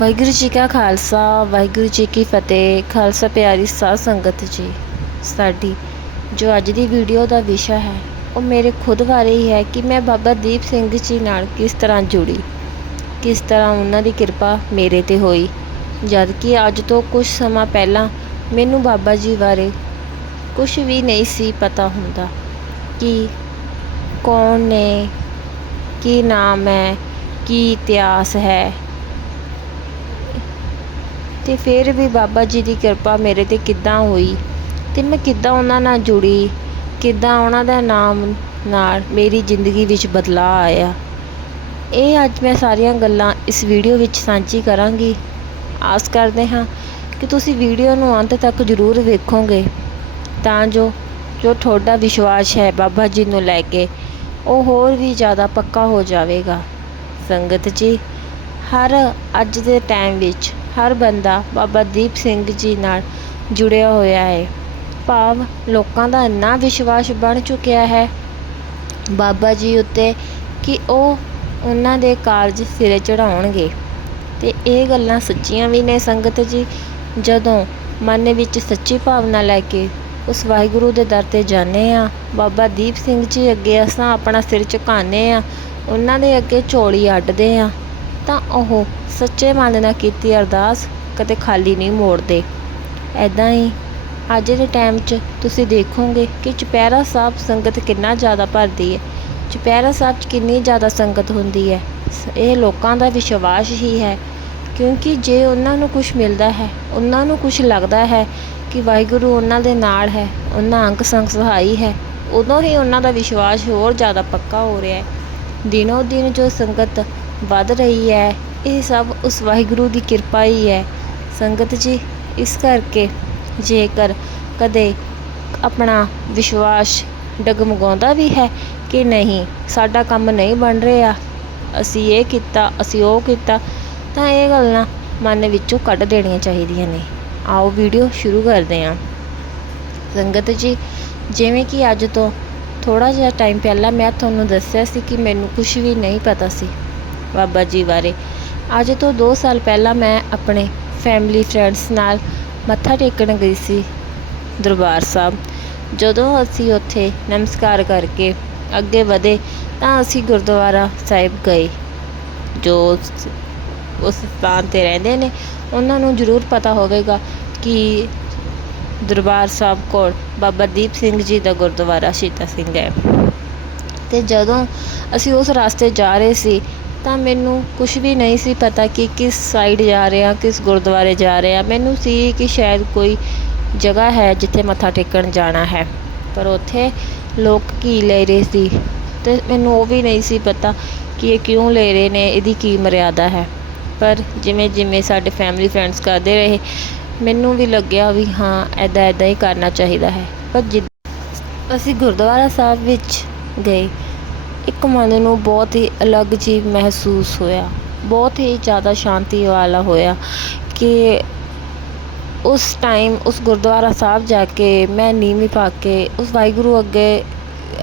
ਵਾਹਿਗੁਰੂ ਜੀ ਕਾ ਖਾਲਸਾ, ਵਾਹਿਗੁਰੂ ਜੀ ਕੀ ਫਤਿਹ। ਖਾਲਸਾ ਪਿਆਰੀ ਸਾਧ ਸੰਗਤ ਜੀ, ਸਾਡੀ ਜੋ ਅੱਜ ਦੀ ਵੀਡੀਓ ਦਾ ਵਿਸ਼ਾ ਹੈ, ਉਹ ਮੇਰੇ ਖੁਦ ਬਾਰੇ ਹੀ ਹੈ ਕਿ ਮੈਂ ਬਾਬਾ ਦੀਪ ਸਿੰਘ ਜੀ ਨਾਲ ਕਿਸ ਤਰ੍ਹਾਂ ਜੁੜੀ, ਕਿਸ ਤਰ੍ਹਾਂ ਉਹਨਾਂ ਦੀ ਕਿਰਪਾ ਮੇਰੇ ਤੇ ਹੋਈ। ਜਦ ਕਿ ਅੱਜ ਤੋਂ ਕੁਝ ਸਮਾਂ ਪਹਿਲਾਂ ਮੈਨੂੰ ਬਾਬਾ ਜੀ ਬਾਰੇ ਕੁਝ ਵੀ ਨਹੀਂ ਸੀ ਪਤਾ ਹੁੰਦਾ ਕਿ ਕੌਣ ਨੇ, ਕੀ ਨਾਮ ਹੈ, ਕੀ ਇਤਿਹਾਸ ਹੈ। ਅਤੇ ਫਿਰ ਵੀ ਬਾਬਾ ਜੀ ਦੀ ਕਿਰਪਾ ਮੇਰੇ ਤੇ ਕਿੱਦਾਂ ਹੋਈ? ਅਤੇ ਮੈਂ ਕਿੱਦਾਂ ਉਹਨਾਂ ਨਾਲ ਜੁੜੀ? ਕਿੱਦਾਂ ਉਹਨਾਂ ਦਾ ਨਾਮ ਨਾਲ ਮੇਰੀ ਜ਼ਿੰਦਗੀ ਵਿੱਚ ਬਦਲਾਅ ਆਇਆ? ਇਹ ਅੱਜ ਮੈਂ ਸਾਰੀਆਂ ਗੱਲਾਂ ਇਸ ਵੀਡੀਓ ਵਿੱਚ ਸਾਂਝੀ ਕਰਾਂਗੀ। ਆਸ ਕਰਦੇ ਹਾਂ ਕਿ ਤੁਸੀਂ ਵੀਡੀਓ ਨੂੰ ਅੰਤ ਤੱਕ ਜ਼ਰੂਰ ਵੇਖੋਗੇ। ਤਾਂ ਜੋ ਜੋ ਤੁਹਾਡਾ ਵਿਸ਼ਵਾਸ ਹੈ ਬਾਬਾ ਜੀ ਨੂੰ ਲੈ ਕੇ, ਉਹ ਹੋਰ ਵੀ ਜ਼ਿਆਦਾ ਪੱਕਾ ਹੋ ਜਾਵੇਗਾ। ਸੰਗਤ ਜੀ, ਹਰ ਅੱਜ ਦੇ ਟਾਈਮ ਵਿੱਚ ਹਰ ਬੰਦਾ ਬਾਬਾ ਦੀਪ ਸਿੰਘ ਜੀ ਨਾਲ ਜੁੜਿਆ ਹੋਇਆ ਹੈ। ਭਾਵ ਲੋਕਾਂ ਦਾ ਇੰਨਾ ਵਿਸ਼ਵਾਸ ਬਣ ਚੁੱਕਿਆ ਹੈ ਬਾਬਾ ਜੀ ਉੱਤੇ ਕਿ ਉਹ ਉਹਨਾਂ ਦੇ ਕਾਰਜ ਸਿਰੇ ਚੜਾਉਣਗੇ ਤੇ ਇਹ ਗੱਲਾਂ ਸੱਚੀਆਂ ਵੀ ਨੇ ਸੰਗਤ ਜੀ। ਜਦੋਂ ਮਨ ਵਿੱਚ ਸੱਚੀ ਭਾਵਨਾ ਲੈ ਕੇ ਉਸ ਵਾਹਿਗੁਰੂ ਦੇ ਦਰ ਤੇ ਜਾਂਦੇ ਆ ਬਾਬਾ ਦੀਪ ਸਿੰਘ ਜੀ ਅੱਗੇ ਅਸਾਂ ਆਪਣਾ ਸਿਰ ਝੁਕਾਉਂਦੇ ਆ ਉਹਨਾਂ ਦੇ ਅੱਗੇ ਝੋਲੀ ਅੱਡਦੇ ਆ ਤਾਂ ਉਹ ਸੱਚੇ ਮਨ ਨਾਲ ਕੀਤੀ ਅਰਦਾਸ ਕਦੇ ਖਾਲੀ ਨਹੀਂ ਮੋੜਦੇ। ਐਦਾਂ ਹੀ ਅੱਜ ਦੇ ਟਾਈਮ 'ਚ ਤੁਸੀਂ ਦੇਖੋਗੇ ਕਿ ਚੁਪਹਿਰਾ ਸਾਹਿਬ ਸੰਗਤ ਕਿੰਨਾ ਜ਼ਿਆਦਾ ਭਰਦੀ ਹੈ। ਚੁਪਹਿਰਾ ਸਾਹਿਬ 'ਚ ਕਿੰਨੀ ਜ਼ਿਆਦਾ ਸੰਗਤ ਹੁੰਦੀ ਹੈ। ਸ- ਇਹ ਲੋਕਾਂ ਦਾ ਵਿਸ਼ਵਾਸ ਹੀ ਹੈ, ਕਿਉਂਕਿ ਜੇ ਉਹਨਾਂ ਨੂੰ ਕੁਝ ਮਿਲਦਾ ਹੈ, ਉਹਨਾਂ ਨੂੰ ਕੁਝ ਲੱਗਦਾ ਹੈ ਕਿ ਵਾਹਿਗੁਰੂ ਉਹਨਾਂ ਦੇ ਨਾਲ ਹੈ, ਉਹਨਾਂ ਅੰਕ ਸੰਗ ਸਹਾਈ ਹੈ, ਉਦੋਂ ਹੀ ਉਹਨਾਂ ਦਾ ਵਿਸ਼ਵਾਸ ਹੋਰ ਜ਼ਿਆਦਾ ਪੱਕਾ ਹੋ ਰਿਹਾ ਹੈ। ਦਿਨੋ ਦਿਨ ਜੋ ਸੰਗਤ ਵੱਧ ਰਹੀ ਹੈ ਇਹ ਸਭ ਉਸ ਵਾਹਿਗੁਰੂ ਦੀ ਕਿਰਪਾ ਹੀ ਹੈ। ਸੰਗਤ ਜੀ, ਇਸ ਕਰਕੇ ਜੇਕਰ ਕਦੇ ਆਪਣਾ ਵਿਸ਼ਵਾਸ ਡਗਮਗਾਉਂਦਾ ਵੀ ਹੈ ਕਿ ਨਹੀਂ, ਸਾਡਾ ਕੰਮ ਨਹੀਂ ਬਣ ਰਿਹਾ, ਅਸੀਂ ਇਹ ਕੀਤਾ, ਅਸੀਂ ਉਹ ਕੀਤਾ, ਤਾਂ ਇਹ ਗੱਲਾਂ ਮਨ ਵਿੱਚੋਂ ਕੱਢ ਦੇਣੀਆਂ ਚਾਹੀਦੀਆਂ ਨੇ। ਆਓ ਵੀਡੀਓ ਸ਼ੁਰੂ ਕਰਦੇ ਹਾਂ। ਸੰਗਤ ਜੀ, ਜਿਵੇਂ ਕਿ ਅੱਜ ਤੋਂ ਥੋੜਾ ਜਿਹਾ ਟਾਈਮ ਪਹਿਲਾਂ ਮੈਂ ਤੁਹਾਨੂੰ ਦੱਸਿਆ ਸੀ ਕਿ ਮੈਨੂੰ ਕੁਝ ਵੀ ਨਹੀਂ ਪਤਾ ਸੀ। ਬਾਬਾ ਜੀ ਬਾਰੇ ਅੱਜ ਤੋਂ 2 ਸਾਲ ਪਹਿਲਾਂ ਮੈਂ ਆਪਣੇ ਫੈਮਿਲੀ ਫਰੈਂਡਸ ਨਾਲ ਮੱਥਾ ਟੇਕਣ ਗਈ ਸੀ ਦਰਬਾਰ ਸਾਹਿਬ। ਜਦੋਂ ਅਸੀਂ ਉੱਥੇ ਨਮਸਕਾਰ ਕਰਕੇ ਅੱਗੇ ਵਧੇ ਤਾਂ ਅਸੀਂ ਗੁਰਦੁਆਰਾ ਸਾਹਿਬ ਗਏ, ਜੋ ਉਸ- ਸਥਾਨ ਤੇ ਰਹਿੰਦੇ ਨੇ। ਉਹਨਾਂ ਨੂੰ ਜ਼ਰੂਰ ਪਤਾ ਹੋਵੇਗਾ ਕਿ ਦਰਬਾਰ ਸਾਹਿਬ ਕੋਲ ਬਾਬਾ ਦੀਪ ਸਿੰਘ ਜੀ ਦਾ ਗੁਰਦੁਆਰਾ ਸ਼ੀਤਾ ਸਿੰਘ ਹੈ। ਤੇ ਜਦੋਂ ਅਸੀਂ ਉਸ ਰਸਤੇ ਜਾ ਰਹੇ ਸੀ ਤਾਂ ਮੈਨੂੰ ਕੁਛ ਵੀ ਨਹੀਂ ਸੀ ਪਤਾ ਕਿ ਕਿਸ ਸਾਈਡ ਜਾ ਰਹੇ ਹਾਂ ਕਿਸ ਗੁਰਦੁਆਰੇ ਜਾ ਰਹੇ। ਹਾਂ ਮੈਨੂੰ ਸੀ ਕਿ ਸ਼ਾਇਦ ਕੋਈ ਜਗ੍ਹਾ ਹੈ ਜਿੱਥੇ ਮੱਥਾ ਟੇਕਣ ਜਾਣਾ ਹੈ। ਪਰ ਉੱਥੇ ਲੋਕ ਕੀ ਲੈ ਰਹੇ ਸੀ? ਤੇ ਮੈਨੂੰ ਉਹ ਵੀ ਨਹੀਂ ਸੀ ਪਤਾ ਕਿ ਇਹ ਕਿਉਂ ਲੈ ਰਹੇ ਨੇ, ਇਹਦੀ ਕੀ ਮਰਿਆਦਾ ਹੈ। ਪਰ ਜਿਵੇਂ ਜਿਵੇਂ ਸਾਡੇ ਫੈਮਿਲੀ ਫਰੈਂਡਸ ਕਰਦੇ ਰਹੇ, ਮੈਨੂੰ ਵੀ ਲੱਗਿਆ ਵੀ ਹਾਂ ਐਦਾਂ ਐਦਾਂ ਹੀ ਕਰਨਾ ਚਾਹੀਦਾ ਹੈ। ਪਰ ਜਿੱਦ ਅਸੀਂ ਗੁਰਦੁਆਰਾ ਸਾਹਿਬ ਵਿੱਚ ਗਏ ਇੱਕ ਮਨ ਨੂੰ ਬਹੁਤ ਹੀ ਅਲੱਗ ਜਿਹੀ ਮਹਿਸੂਸ ਹੋਇਆ। ਬਹੁਤ ਹੀ ਜ਼ਿਆਦਾ ਸ਼ਾਂਤੀ ਵਾਲਾ ਹੋਇਆ ਕਿ ਉਸ ਟਾਈਮ ਉਸ ਗੁਰਦੁਆਰਾ ਸਾਹਿਬ ਜਾ ਕੇ ਮੈਂ ਨੀਵੀਂ ਪਾ ਕੇ ਉਸ ਵਾਹਿਗੁਰੂ ਅੱਗੇ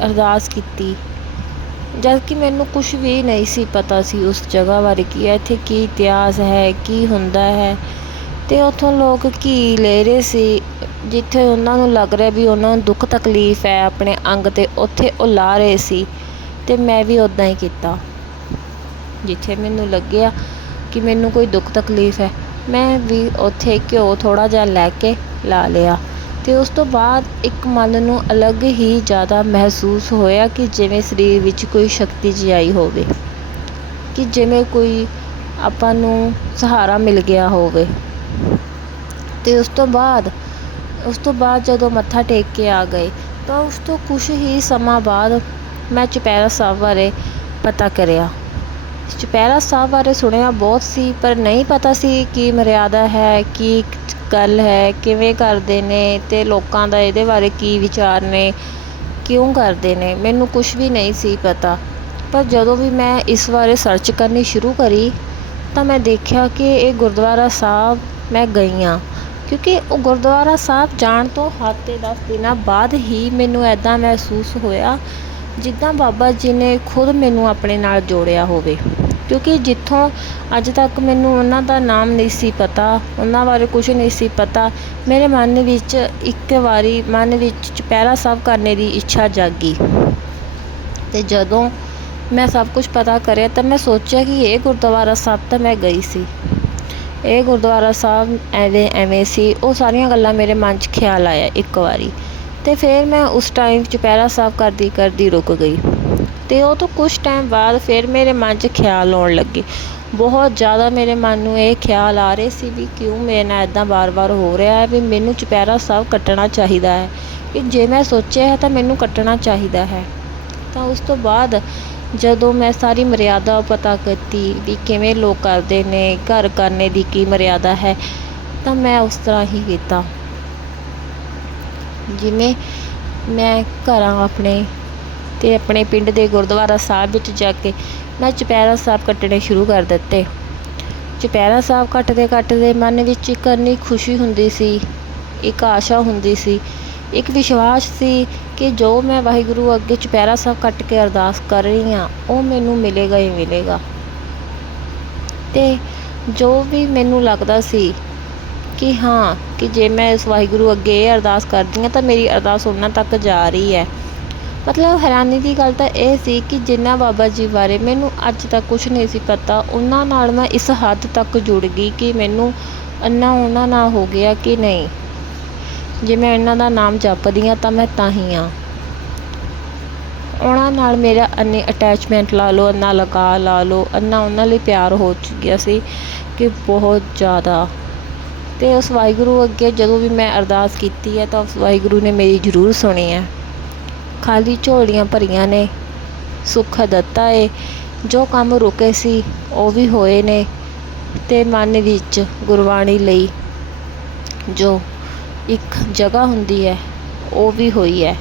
ਅਰਦਾਸ ਕੀਤੀ। ਜਦ ਕਿ ਮੈਨੂੰ ਕੁਝ ਵੀ ਨਹੀਂ ਸੀ ਪਤਾ ਸੀ ਉਸ ਜਗ੍ਹਾ ਬਾਰੇ ਕਿ ਇੱਥੇ ਕੀ ਇਤਿਹਾਸ ਹੈ, ਕੀ ਹੁੰਦਾ ਹੈ। ਤੇ ਉੱਥੋਂ ਲੋਕ ਕੀ ਲੈ ਰਹੇ ਸੀ, ਜਿੱਥੇ ਉਹਨਾਂ ਨੂੰ ਲੱਗ ਰਿਹਾ ਵੀ ਉਹਨਾਂ ਨੂੰ ਦੁੱਖ ਤਕਲੀਫ ਹੈ, ਆਪਣੇ ਅੰਗ ਤੇ ਉੱਥੇ ਉਹ ਲਾ ਰਹੇ ਸੀ। ਤੇ ਮੈਂ ਵੀ ਉਦਾਂ ਹੀ ਕੀਤਾ। ਜਿੱਥੇ ਮੈਨੂੰ ਲੱਗਿਆ ਕਿ ਮੈਨੂੰ ਕੋਈ ਦੁੱਖ ਤਕਲੀਫ ਹੈ, ਮੈਂ ਵੀ ਉੱਥੇ ਘਿਓ ਥੋੜ੍ਹਾ ਜਿਹਾ ਲੈ ਕੇ ਲਾ ਲਿਆ ਅਤੇ ਉਸ ਤੋਂ ਬਾਅਦ ਇੱਕ ਮਨ ਨੂੰ ਅਲੱਗ ਹੀ ਜ਼ਿਆਦਾ ਮਹਿਸੂਸ ਹੋਇਆ ਕਿ ਜਿਵੇਂ ਸਰੀਰ ਵਿੱਚ ਕੋਈ ਸ਼ਕਤੀ ਜਿਹੀ ਆਈ ਹੋਵੇ, ਕਿ ਜਿਵੇਂ ਕੋਈ ਆਪਾਂ ਨੂੰ ਸਹਾਰਾ ਮਿਲ ਗਿਆ ਹੋਵੇ। ਅਤੇ ਉਸ ਤੋਂ ਬਾਅਦ, ਉਸ ਤੋਂ ਬਾਅਦ ਜਦੋਂ ਮੱਥਾ ਟੇਕ ਕੇ ਆ ਗਏ, ਤਾਂ ਉਸ ਤੋਂ ਕੁਝ ਹੀ ਸਮਾਂ ਬਾਅਦ ਮੈਂ ਚੁਪਹਿਰਾ ਸਾਹਿਬ ਬਾਰੇ ਪਤਾ ਕਰਿਆ। ਚੁਪਹਿਰਾ ਸਾਹਿਬ ਬਾਰੇ ਸੁਣਿਆ ਬਹੁਤ ਸੀ, ਪਰ ਨਹੀਂ ਪਤਾ ਸੀ ਕੀ ਮਰਿਆਦਾ ਹੈ, ਕੀ ਗੱਲ ਹੈ, ਕਿਵੇਂ ਕਰਦੇ ਨੇ ਤੇ ਲੋਕਾਂ ਦਾ ਇਹਦੇ ਬਾਰੇ ਕੀ ਵਿਚਾਰ ਨੇ, ਕਿਉਂ ਕਰਦੇ ਨੇ, ਮੈਨੂੰ ਕੁਝ ਵੀ ਨਹੀਂ ਸੀ ਪਤਾ। ਪਰ ਜਦੋਂ ਵੀ ਮੈਂ ਇਸ ਬਾਰੇ ਸਰਚ ਕਰਨੀ ਸ਼ੁਰੂ ਕਰੀ, ਤਾਂ ਮੈਂ ਦੇਖਿਆ ਕਿ ਇਹ ਗੁਰਦੁਆਰਾ ਸਾਹਿਬ ਮੈਂ ਗਈ ਹਾਂ, ਕਿਉਂਕਿ ਉਹ ਗੁਰਦੁਆਰਾ ਸਾਹਿਬ ਜਾਣ ਤੋਂ ਹਫ਼ਤੇ ਦਸ ਦਿਨਾਂ ਬਾਅਦ ਹੀ ਮੈਨੂੰ ਐਦਾਂ ਮਹਿਸੂਸ ਹੋਇਆ ਜਿੱਦਾਂ ਬਾਬਾ ਜੀ ਨੇ ਖੁਦ ਮੈਨੂੰ ਆਪਣੇ ਨਾਲ ਜੋੜਿਆ ਹੋਵੇ, ਕਿਉਂਕਿ ਜਿੱਥੋਂ ਅੱਜ ਤੱਕ ਮੈਨੂੰ ਉਹਨਾਂ ਦਾ ਨਾਮ ਨਹੀਂ ਸੀ ਪਤਾ, ਉਹਨਾਂ ਬਾਰੇ ਕੁਝ ਨਹੀਂ ਸੀ ਪਤਾ, ਮੇਰੇ ਮਨ ਵਿੱਚ ਇੱਕ ਵਾਰੀ ਮਨ ਵਿੱਚ ਚੁਪਹਿਰਾ ਸਾਹਿਬ ਕਰਨੇ ਦੀ ਇੱਛਾ ਜਾਗੀ। ਅਤੇ ਜਦੋਂ ਮੈਂ ਸਭ ਕੁਝ ਪਤਾ ਕਰਿਆ ਤਾਂ ਮੈਂ ਸੋਚਿਆ ਕਿ ਇਹ ਗੁਰਦੁਆਰਾ ਸਾਹਿਬ ਤਾਂ ਮੈਂ ਗਈ ਸੀ। ਇਹ ਗੁਰਦੁਆਰਾ ਸਾਹਿਬ ਐਵੇਂ ਐਵੇਂ ਸੀ, ਉਹ ਸਾਰੀਆਂ ਗੱਲਾਂ ਮੇਰੇ ਮਨ 'ਚ ਖਿਆਲ ਆਇਆ ਇੱਕ ਵਾਰੀ। ਅਤੇ ਫਿਰ ਮੈਂ ਉਸ ਟਾਈਮ ਚੁਪਹਿਰਾ ਸਾਫ਼ ਕਰਦੀ ਕਰਦੀ ਰੁਕ ਗਈ। ਅਤੇ ਉਹ ਤੋਂ ਕੁਛ ਟਾਈਮ ਬਾਅਦ ਫਿਰ ਮੇਰੇ ਮਨ 'ਚ ਖਿਆਲ ਆਉਣ ਲੱਗੇ। ਬਹੁਤ ਜ਼ਿਆਦਾ ਮੇਰੇ ਮਨ ਨੂੰ ਇਹ ਖਿਆਲ ਆ ਰਹੇ ਸੀ ਵੀ ਕਿਉਂ ਮੇਰੇ ਨਾਲ ਇੱਦਾਂ ਵਾਰ-ਵਾਰ ਹੋ ਰਿਹਾ ਹੈ, ਵੀ ਮੈਨੂੰ ਚੁਪਹਿਰਾ ਸਾਫ਼ ਕੱਟਣਾ ਚਾਹੀਦਾ ਹੈ। ਕਿ ਜੇ ਮੈਂ ਸੋਚਿਆ ਹੈ ਤਾਂ ਮੈਨੂੰ ਕੱਟਣਾ ਚਾਹੀਦਾ ਹੈ। ਤਾਂ ਉਸ ਤੋਂ ਬਾਅਦ ਜਦੋਂ ਮੈਂ ਸਾਰੀ ਮਰਿਆਦਾ ਪਤਾ ਕੀਤੀ ਵੀ ਕਿਵੇਂ ਲੋਕ ਕਰਦੇ ਨੇ, ਘਰ ਕਰਨੇ ਦੀ ਕੀ ਮਰਿਆਦਾ ਹੈ, ਤਾਂ ਮੈਂ ਉਸ ਤਰ੍ਹਾਂ ਹੀ ਕੀਤਾ। ਜਿਵੇਂ ਮੈਂ ਘਰਾਂ ਆਪਣੇ ਅਤੇ ਆਪਣੇ ਪਿੰਡ ਦੇ ਗੁਰਦੁਆਰਾ ਸਾਹਿਬ ਵਿੱਚ ਜਾ ਕੇ ਮੈਂ ਚੁਪਹਿਰਾ ਸਾਹਿਬ ਕੱਟਣੇ ਸ਼ੁਰੂ ਕਰ ਦਿੱਤੇ। ਚੁਪਹਿਰਾ ਸਾਹਿਬ ਕੱਟਦੇ ਕੱਟਦੇ ਮਨ ਵਿੱਚ ਇੱਕ ਇੰਨੀ ਖੁਸ਼ੀ ਹੁੰਦੀ ਸੀ, ਇੱਕ ਆਸ਼ਾ ਹੁੰਦੀ ਸੀ, ਇੱਕ ਵਿਸ਼ਵਾਸ ਸੀ ਕਿ ਜੋ ਮੈਂ ਵਾਹਿਗੁਰੂ ਅੱਗੇ ਚੁਪਹਿਰਾ ਸਾਹਿਬ ਕੱਟ ਕੇ ਅਰਦਾਸ ਕਰ ਰਹੀ ਹਾਂ, ਉਹ ਮੈਨੂੰ ਮਿਲੇਗਾ ਹੀ ਮਿਲੇਗਾ। ਅਤੇ ਜੋ ਵੀ ਮੈਨੂੰ ਲੱਗਦਾ ਸੀ ਕਿ ਹਾਂ, ਕਿ ਜੇ ਮੈਂ ਇਸ ਵਾਹਿਗੁਰੂ ਅੱਗੇ ਇਹ ਅਰਦਾਸ ਕਰਦੀ ਹਾਂ ਤਾਂ ਮੇਰੀ ਅਰਦਾਸ ਉਹਨਾਂ ਤੱਕ ਜਾ ਰਹੀ ਹੈ। ਮਤਲਬ ਹੈਰਾਨੀ ਦੀ ਗੱਲ ਤਾਂ ਇਹ ਸੀ ਕਿ ਜਿੰਨਾ ਬਾਬਾ ਜੀ ਬਾਰੇ ਮੈਨੂੰ ਅੱਜ ਤੱਕ ਕੁਝ ਨਹੀਂ ਸੀ ਪਤਾ, ਉਹਨਾਂ ਨਾਲ ਮੈਂ ਇਸ ਹੱਦ ਤੱਕ ਜੁੜ ਗਈ ਕਿ ਮੈਨੂੰ ਇੰਨਾ ਉਹਨਾਂ ਨਾਲ ਹੋ ਗਿਆ ਕਿ ਨਹੀਂ। ਜੇ ਮੈਂ ਇਹਨਾਂ ਦਾ ਨਾਮ ਜਪਦੀ ਹਾਂ ਤਾਂ ਮੈਂ ਤਾਂ ਹੀ ਹਾਂ। ਉਹਨਾਂ ਨਾਲ ਮੇਰਾ ਅੰਨੇ ਅਟੈਚਮੈਂਟ ਲਾ ਲਓ ਅੰਨਾ ਲਗਾ ਲਾ ਲਓ ਅੰਨਾ ਉਹਨਾਂ ਲਈ ਪਿਆਰ ਹੋ ਚੁੱਕਿਆ ਸੀ ਕਿ ਬਹੁਤ ਜ਼ਿਆਦਾ। ਅਤੇ ਉਸ ਵਾਹਿਗੁਰੂ ਅੱਗੇ ਜਦੋਂ ਵੀ ਮੈਂ ਅਰਦਾਸ ਕੀਤੀ ਹੈ ਤਾਂ ਉਸ ਵਾਹਿਗੁਰੂ ਨੇ ਮੇਰੀ ਜ਼ਰੂਰ ਸੁਣੀ ਹੈ। ਖਾਲੀ ਝੋਲੀਆਂ ਭਰੀਆਂ ਨੇ, ਸੁੱਖ ਦਿੱਤਾ ਏ। ਜੋ ਕੰਮ ਰੁਕੇ ਸੀ, ਉਹ ਵੀ ਹੋਏ ਨੇ ਅਤੇ ਮਨ ਵਿੱਚ ਗੁਰਬਾਣੀ ਲਈ ਜੋ ਇੱਕ ਜਗ੍ਹਾ ਹੁੰਦੀ ਹੈ, ਉਹ ਵੀ ਹੋਈ ਹੈ।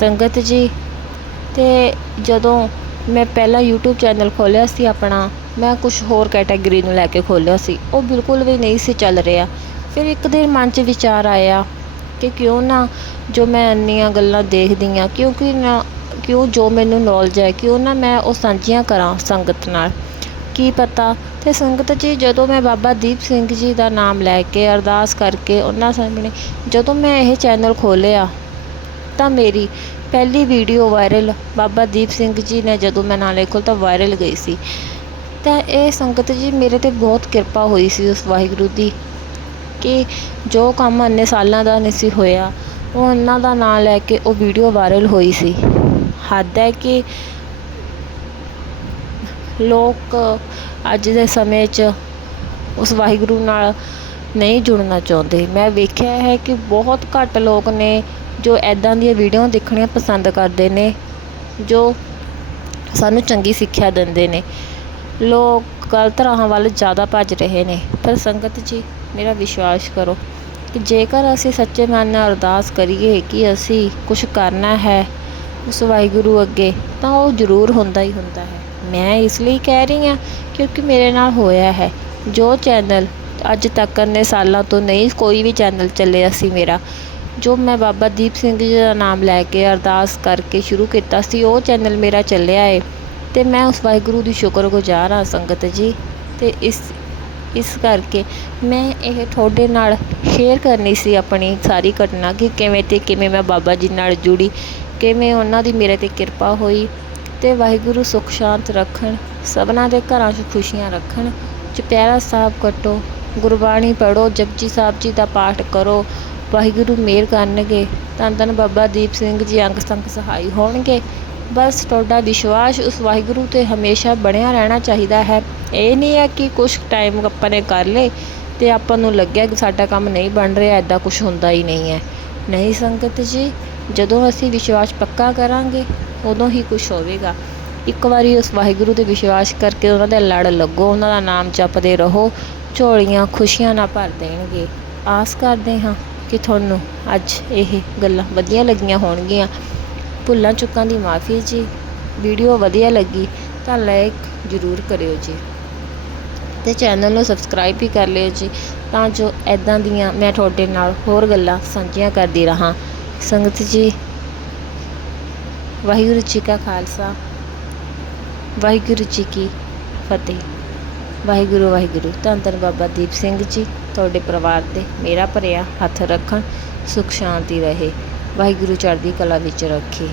ਸੰਗਤ ਜੀ ਅਤੇ ਜਦੋਂ ਮੈਂ ਪਹਿਲਾਂ ਯੂਟਿਊਬ ਚੈਨਲ ਖੋਲ੍ਹਿਆ ਸੀ ਆਪਣਾ ਮੈਂ ਕੁਛ ਹੋਰ ਕੈਟਾਗਰੀ ਨੂੰ ਲੈ ਕੇ ਖੋਲ੍ਹਿਆ ਸੀ। ਉਹ ਬਿਲਕੁਲ ਵੀ ਨਹੀਂ ਸੀ ਚੱਲ ਰਿਹਾ। ਫਿਰ ਇੱਕ ਦਿਨ ਮਨ 'ਚ ਵਿਚਾਰ ਆਇਆ ਕਿ ਕਿਉਂ ਨਾ ਜੋ ਮੈਂ ਇੰਨੀਆਂ ਗੱਲਾਂ ਦੇਖਦੀ ਹਾਂ, ਕਿਉਂਕਿ ਨਾ, ਕਿਉਂ ਜੋ ਮੈਨੂੰ ਨੌਲੇਜ ਹੈ, ਕਿਉਂ ਨਾ ਮੈਂ ਉਹ ਸਾਂਝੀਆਂ ਕਰਾਂ ਸੰਗਤ ਨਾਲ। ਕੀ ਪਤਾ? ਅਤੇ ਸੰਗਤ ਜੀ, ਜਦੋਂ ਮੈਂ ਬਾਬਾ ਦੀਪ ਸਿੰਘ ਜੀ ਦਾ ਨਾਮ ਲੈ ਕੇ, ਅਰਦਾਸ ਕਰਕੇ ਉਹਨਾਂ ਸਾਹਮਣੇ ਜਦੋਂ ਮੈਂ ਇਹ ਚੈਨਲ ਖੋਲ੍ਹਿਆ, ਤਾਂ ਮੇਰੀ ਪਹਿਲੀ ਵੀਡੀਓ ਵਾਇਰਲ ਬਾਬਾ ਦੀਪ ਸਿੰਘ ਜੀ ਨੇ ਜਦੋਂ ਮੈਂ ਨਾਲੇ ਖੋਲ੍ਹ ਤਾਂ ਵਾਇਰਲ ਗਈ ਸੀ। ਤਾਂ ਇਹ ਸੰਗਤ ਜੀ ਮੇਰੇ 'ਤੇ ਬਹੁਤ ਕਿਰਪਾ ਹੋਈ ਸੀ ਉਸ ਵਾਹਿਗੁਰੂ ਦੀ ਕਿ ਜੋ ਕੰਮ ਇੰਨੇ ਸਾਲਾਂ ਦਾ ਨਹੀਂ ਸੀ ਹੋਇਆ, ਉਹ ਉਹਨਾਂ ਦਾ ਨਾਂ ਲੈ ਕੇ ਉਹ ਵੀਡੀਓ ਵਾਇਰਲ ਹੋਈ ਸੀ। ਹੱਦ ਹੈ ਕਿ ਲੋਕ ਅੱਜ ਦੇ ਸਮੇਂ 'ਚ ਉਸ ਵਾਹਿਗੁਰੂ ਨਾਲ ਨਹੀਂ ਜੁੜਨਾ ਚਾਹੁੰਦੇ। ਮੈਂ ਵੇਖਿਆ ਹੈ ਕਿ ਬਹੁਤ ਘੱਟ ਲੋਕ ਨੇ ਜੋ ਇੱਦਾਂ ਦੀਆਂ ਵੀਡੀਓ ਦੇਖਣੀਆਂ ਪਸੰਦ ਕਰਦੇ ਨੇ, ਜੋ ਸਾਨੂੰ ਚੰਗੀ ਸਿੱਖਿਆ ਦਿੰਦੇ ਨੇ। ਲੋਕ ਗਲਤ ਰਾਹਾਂ ਵੱਲ ਜ਼ਿਆਦਾ ਭੱਜ ਰਹੇ ਨੇ। ਪਰ ਸੰਗਤ ਜੀ, ਮੇਰਾ ਵਿਸ਼ਵਾਸ ਕਰੋ ਕਿ ਜੇਕਰ ਅਸੀਂ ਸੱਚੇ ਮਨ ਨਾਲ ਅਰਦਾਸ ਕਰੀਏ ਕਿ ਅਸੀਂ ਕੁਛ ਕਰਨਾ ਹੈ ਉਸ ਵਾਹਿਗੁਰੂ ਅੱਗੇ, ਤਾਂ ਉਹ ਜ਼ਰੂਰ ਹੁੰਦਾ ਹੀ ਹੁੰਦਾ ਹੈ। ਮੈਂ ਇਸ ਲਈ ਕਹਿ ਰਹੀ ਹਾਂ ਕਿਉਂਕਿ ਮੇਰੇ ਨਾਲ ਹੋਇਆ ਹੈ। ਜੋ ਚੈਨਲ ਅੱਜ ਤੱਕ ਇੰਨੇ ਸਾਲਾਂ ਤੋਂ ਨਹੀਂ, ਕੋਈ ਵੀ ਚੈਨਲ ਚੱਲਿਆ ਸੀ ਮੇਰਾ, ਜੋ ਮੈਂ ਬਾਬਾ ਦੀਪ ਸਿੰਘ ਜੀ ਦਾ ਨਾਮ ਲੈ ਕੇ ਅਰਦਾਸ ਕਰਕੇ ਸ਼ੁਰੂ ਕੀਤਾ ਸੀ, ਉਹ ਚੈਨਲ ਮੇਰਾ ਚੱਲਿਆ ਏ। ਅਤੇ ਮੈਂ ਉਸ ਵਾਹਿਗੁਰੂ ਦੀ ਸ਼ੁਕਰਗੁਜ਼ਾਰ ਹਾਂ ਸੰਗਤ ਜੀ ਅਤੇ ਇਸ ਇਸ ਕਰਕੇ ਮੈਂ ਇਹ ਤੁਹਾਡੇ ਨਾਲ ਸ਼ੇਅਰ ਕਰਨੀ ਸੀ ਆਪਣੀ ਸਾਰੀ ਘਟਨਾ ਕਿ ਕਿਵੇਂ ਅਤੇ ਕਿਵੇਂ ਮੈਂ ਬਾਬਾ ਜੀ ਨਾਲ ਜੁੜੀ, ਕਿਵੇਂ ਉਹਨਾਂ ਦੀ ਮੇਰੇ 'ਤੇ ਕਿਰਪਾ ਹੋਈ ਅਤੇ ਵਾਹਿਗੁਰੂ ਸੁੱਖ ਸ਼ਾਂਤ ਰੱਖਣ, ਸਭਨਾਂ ਦੇ ਘਰਾਂ 'ਚ ਖੁਸ਼ੀਆਂ ਰੱਖਣ, ਚੁਪਹਿਰਾ ਸਾਹਿਬ ਕੱਟੋ, ਗੁਰਬਾਣੀ ਪੜ੍ਹੋ, ਜਪਜੀ ਸਾਹਿਬ ਜੀ ਦਾ ਪਾਠ ਕਰੋ, ਵਾਹਿਗੁਰੂ ਮਿਹਰ ਕਰਨਗੇ, ਧੰਨ ਧੰਨ ਬਾਬਾ ਦੀਪ ਸਿੰਘ ਜੀ, ਅੰਗ ਸੰਗ ਸਹਾਈ ਹੋਣਗੇ। ਬਸ ਤੁਹਾਡਾ ਵਿਸ਼ਵਾਸ ਉਸ ਵਾਹਿਗੁਰੂ 'ਤੇ ਹਮੇਸ਼ਾ ਬਣਿਆ ਰਹਿਣਾ ਚਾਹੀਦਾ ਹੈ। ਇਹ ਨਹੀਂ ਹੈ ਕਿ ਕੁਛ ਟਾਈਮ ਆਪਾਂ ਨੇ ਕਰ ਲਏ ਅਤੇ ਆਪਾਂ ਨੂੰ ਲੱਗਿਆ ਕਿ ਸਾਡਾ ਕੰਮ ਨਹੀਂ ਬਣ ਰਿਹਾ ਇੱਦਾਂ ਕੁਛ ਹੁੰਦਾ ਹੀ ਨਹੀਂ ਹੈ। ਨਹੀਂ ਸੰਗਤ ਜੀ, ਜਦੋਂ ਅਸੀਂ ਵਿਸ਼ਵਾਸ ਪੱਕਾ ਕਰਾਂਗੇ, ਉਦੋਂ ਹੀ ਕੁਛ ਹੋਵੇਗਾ। ਇੱਕ ਵਾਰੀ ਉਸ ਵਾਹਿਗੁਰੂ 'ਤੇ ਵਿਸ਼ਵਾਸ ਕਰਕੇ ਉਹਨਾਂ ਦੇ ਲੜ ਲੱਗੋ, ਉਹਨਾਂ ਦਾ ਨਾਮ ਜਪਦੇ ਰਹੋ, ਝੋਲੀਆਂ ਖੁਸ਼ੀਆਂ ਨਾਲ ਭਰ ਦੇਣਗੇ। ਆਸ ਕਰਦੇ ਹਾਂ ਕਿ ਤੁਹਾਨੂੰ ਅੱਜ ਇਹ ਗੱਲਾਂ ਵਧੀਆ ਲੱਗੀਆਂ ਹੋਣਗੀਆਂ। ਭੁੱਲਾਂ ਚੁੱਕਾਂ ਦੀ ਮਾਫੀ ਜੀ। ਵੀਡੀਓ ਵਧੀਆ ਲੱਗੀ ਤਾਂ ਲਾਈਕ ਜ਼ਰੂਰ ਕਰਿਓ ਜੀ। ਅਤੇ ਚੈਨਲ ਨੂੰ ਸਬਸਕ੍ਰਾਈਬ ਵੀ ਕਰ ਲਿਓ ਜੀ ਤਾਂ ਜੋ ਐਦਾਂ ਦੀਆਂ ਮੈਂ ਤੁਹਾਡੇ ਨਾਲ ਹੋਰ ਗੱਲਾਂ ਸਾਂਝੀਆਂ ਕਰਦੀ ਰਹਾਂ। ਸੰਗਤ ਜੀ, ਵਾਹਿਗੁਰੂ ਜੀ ਕਾ ਖਾਲਸਾ, ਵਾਹਿਗੁਰੂ ਜੀ ਕੀ ਫਤਿਹ। ਵਾਹਿਗੁਰੂ ਵਾਹਿਗੁਰੂ, ਧੰਨ ਧੰਨ ਬਾਬਾ ਦੀਪ ਸਿੰਘ ਜੀ, ਤੁਹਾਡੇ ਪਰਿਵਾਰ ਤੇ ਮੇਰਾ ਭਰਿਆ ਹੱਥ ਰੱਖਣ, ਸੁਖ ਸ਼ਾਂਤੀ ਰਹੇ। ਵਾਹਿਗੁਰੂ ਚੜ੍ਹਦੀ ਕਲਾ ਵਿੱਚ ਰੱਖੇ।